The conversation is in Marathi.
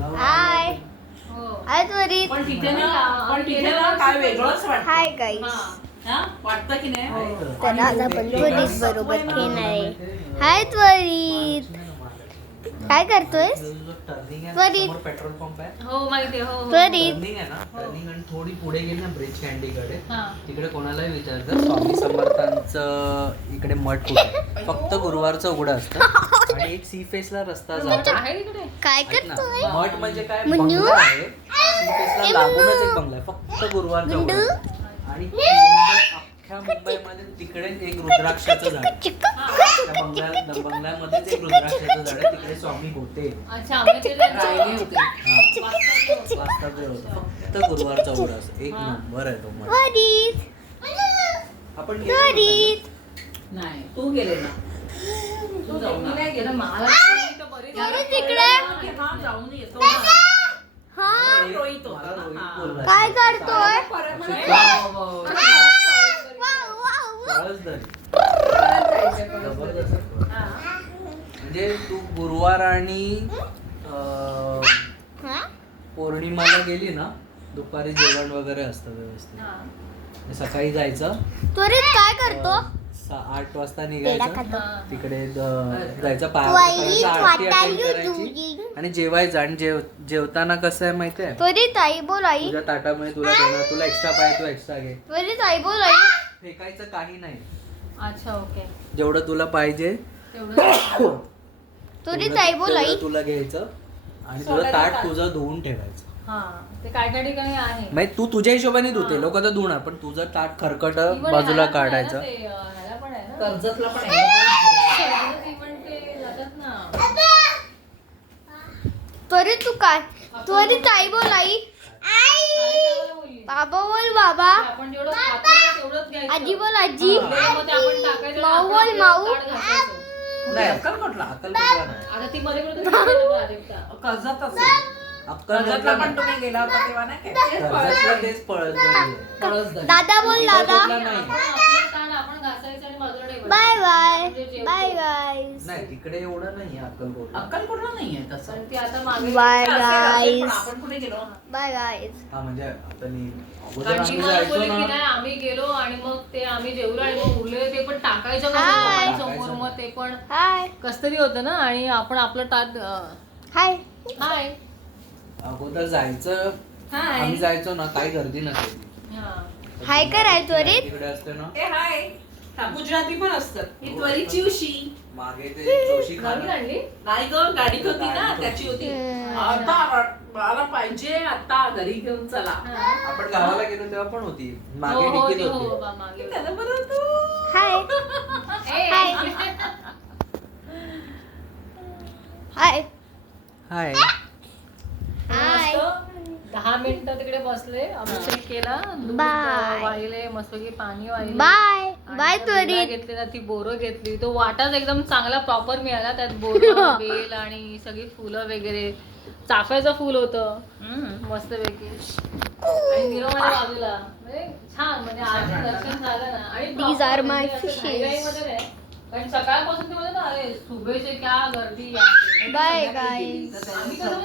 हाय हाय त्वरित. पण तिथे ना काय वेगळंच वाटतं. Hi guys. वाटतं की नाही. तर आज आपण त्वरित बरोबर खेळणार आहे. हाय त्वरित. काय करतोयस त्वरित? पेट्रोल पंप आहे. हो माहिती आहे. हो त्वरित टर्निंग आहे ना, टर्निंग आणि थोडी पुढे गेली ना ब्रिज कॅन्डीकडे, तिकडे कोणालाही विचारतं स्वामी समर्थांचं इकडे मठ कुठे आहे. फक्त गुरुवारचं उघडं असतं आणि एक सी फेसला रस्ता जातो. काय ऐक ना, करतोय? मठ म्हणजे काय, मुन्नू? बंगला आहे. सी फेसला लागूनच एक बंगला आहे, फक्त गुरुवारचं उघडं आहे. आणि अख्ख्या मुंबईमध्ये तिकडे एक रुद्राक्षाचं झाड आहे. त्या बंगल्यामध्येच एक रुद्राक्षाचं झाड आहे. तिकडे स्वामी होते. राहिले होते. वास्तव्य होतं. फक्त गुरुवारचा उघडा असतो. एक नंबर आहे तो मठ. त्वरित आपण त्वरित. नाही तू गेले ना. तू जाऊन नाही गेला. मला त्वरित इकडे. जाऊन येतो ना. हा रोहित होता ना. काय करतोय? म्हणजे तू गुरुवार आणि पौर्णिमाला गेली ना, दुपारी जेवण वगैरे असतं व्यवस्थित. सकाळी जायचं, त्वरित काय करतो? 8 वाजता निघायचं, तिकडे जायचं, त्वरित आरती what are अटेंड you करायची doing? आणि जेवायचं. आणि जेवताना कसं आहे माहितीये, त्वरित आई बोल आई. तुझ्या ताटामध्ये तुला देणार, तुला एक्स्ट्रा पाहिजे तू एक्स्ट्रा घे. त्वरित आई बोल आई. फेकायचं काही नाही, अच्छा ओके. जेवढं तुला पाहिजे त्वरित आई बोल आई. तुला घ्यायचं आणि तुझं ताट तुझं धुवून ठेवायचं. हा ते काय काय ठिकाणी आहे. म्हणजे तू तुझ्या हिशोबाने धुते, लोक तर धुणार, पण तुझं ताट खरकट बाजूला काढायचं. कर्जतला पण आहे. त्वरित तू काय? त्वरित आई बोल आई. आई बाबा बोल बाबा. आपण जेवढं खातो ना तेवढंच घ्यायचं. आजी बोल आजी. मग ते आपण टाकायचं. माऊ बोल माऊ. नाही, अक्कलकोटला नाही. आता ती मध्ये कर्जत असेल. कर्जतला पण तुम्ही गेला होता तेव्हा नाही काय? कर्जतला तेच पळत दादा बोल दादा. आपण घासायचं आणि बाजूला ठेवायचं. बाय बाय बाय गाईस. नाही, तिकडे एवढं नाही अक्कलकोट. अक्कलकोटला नाहीये तसं. पण ती आता मागे बाय असेल, पण गाईस. आपण कुठे गेलो? बाय गाईस. हा म्हणजे आता अगोदर कारण आम्ही ती मला जायचो बोलली की ना, नाही आम्ही गेलो आणि मग ते आम्ही जेवलो आणि मग उरले ते पण टाकायचं कसं हाय. लोकांसमोर, मग ते पण हाय कस तरी होतं ना. आणि आपण आपलं ताट हाय. हाय अगोदर जायचं, आम्ही जायचो ना, काही गर्दी नसायची. हाय कराय त्वरित. तिकडे असते ना, ए हाय. गुजराती पण असतात. ही त्वरितची उशी. मागे ते जोशी नवीन खाना. आणली. नाही ग, गाडीत होती ना, त्याची होती. आता मला पाहिजे, आता घरी घेऊन चला. आपण गावाला गेलो तेव्हा पण होती, मागे हो, डिकीत हो, होती. बा, मागे. त्याला बरं तू. हाय ए, हाय हाय. हाय. मस्त 10 मिनिटं तिकडे बसले, अभिषेक केला, दूध बाय. वाहिले, मस्तपैकी पाणी वाहिले. बाय आणि बाय त्या बेला त्वरित. घेतली ना, ती बोरं घेतली, तो वाटाच एकदम चांगला प्रॉपर मिळाला. त्यात बोरं, बेल आणि सगळी फुलं वगैरे, चाफ्याचं फुल होतं मस्तपैकी. आणि निरो माझ्या बाजूला म्हणजे छान, म्हणजे आज दर्शन झालं ना. आणि These are my असं fishes. घाईघाईमध्ये नाही. कारण सकाळपासून ते म्हणत अरे सुबह से क्या गर्दी. बाय गाईस. आम्ही कसं